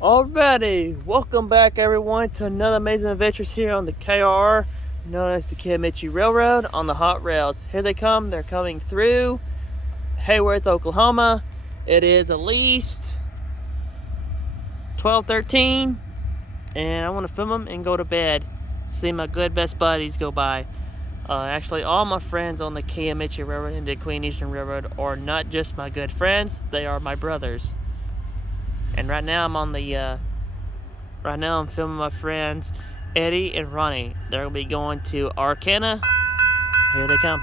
Alrighty, welcome back everyone to another amazing adventures here on the KRR, known as the Kiamichi Railroad on the hot rails. Here they come. They're coming through Hayworth, Oklahoma. It is at least 12:13, and I want to film them and go to bed. See my good best buddies go by. Actually, all my friends on the Kiamichi Railroad and the Queen Eastern Railroad are not just my good friends; they are my brothers. And right now I'm filming my friends Eddie and Ronnie. They're gonna be going to Arcana. Here they come.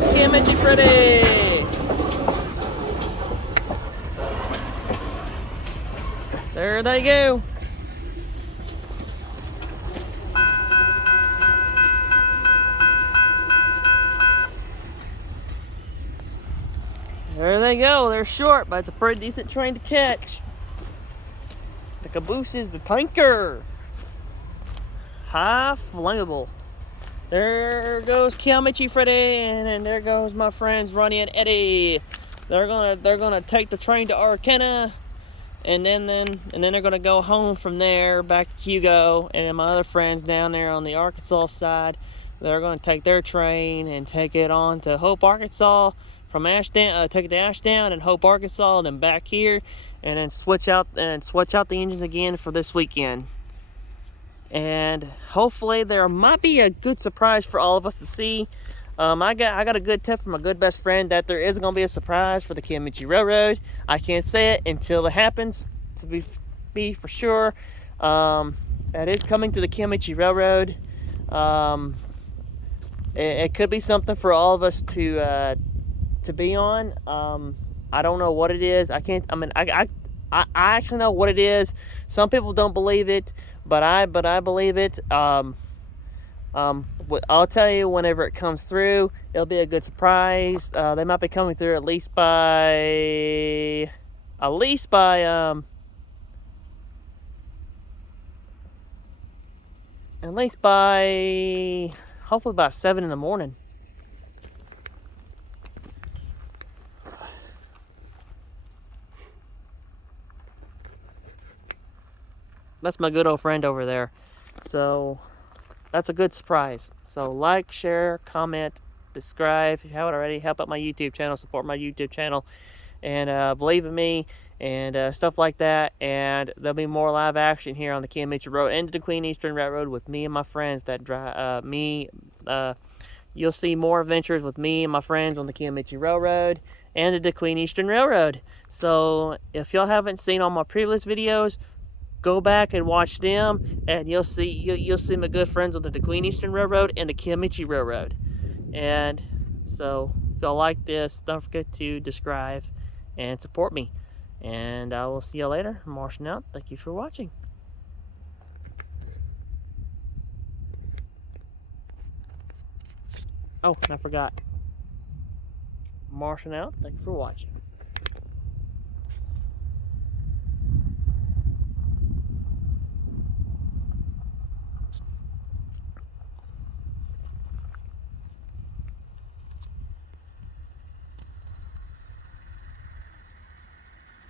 Kiamichi Freddy! There they go. There they go. They're short, but it's a pretty decent train to catch. The caboose is the tanker. High flammable. There goes Kiamichi Freddy, and there goes my friends Ronnie and Eddie. They're gonna take the train to Arcana, and then they're gonna go home from there back to Hugo. And my other friends down there on the Arkansas side, they're gonna take their train and take it on to Hope, Arkansas. From Ashdown, take it to Ashdown and Hope, Arkansas, and then back here, and then switch out the engines again for this weekend. And hopefully there might be a good surprise for all of us to see. I got a good tip from my good best friend that there is going to be a surprise for the Kiamichi Railroad. I can't say it until it happens, to be for sure. That is coming to the Kiamichi Railroad. It could be something for all of us to be on. I don't know what it is. I actually know what it is. Some people don't believe it, but I believe it. I'll tell you whenever it comes through. It'll be a good surprise. They might be coming through at least by at least by hopefully by 7 in the morning. That's my good old friend over there. So that's a good surprise. So like, share, comment, subscribe if you haven't already. Help out my YouTube channel, support my YouTube channel, and believe in me, and stuff like that. And there'll be more live action here on the Kiamichi Road and the Queen Eastern Railroad with me and my friends that drive you'll see more adventures with me and my friends on the Kiamichi Railroad and the Queen Eastern Railroad. So if y'all haven't seen all my previous videos, go back and watch them, and you'll see my good friends on the Queen Eastern Railroad and the Kiamichi Railroad. And so if y'all like this, don't forget to subscribe and support me. And I will see you later. I'm marching out. Thank you for watching. Oh, and I forgot. I'm marching out. Thank you for watching.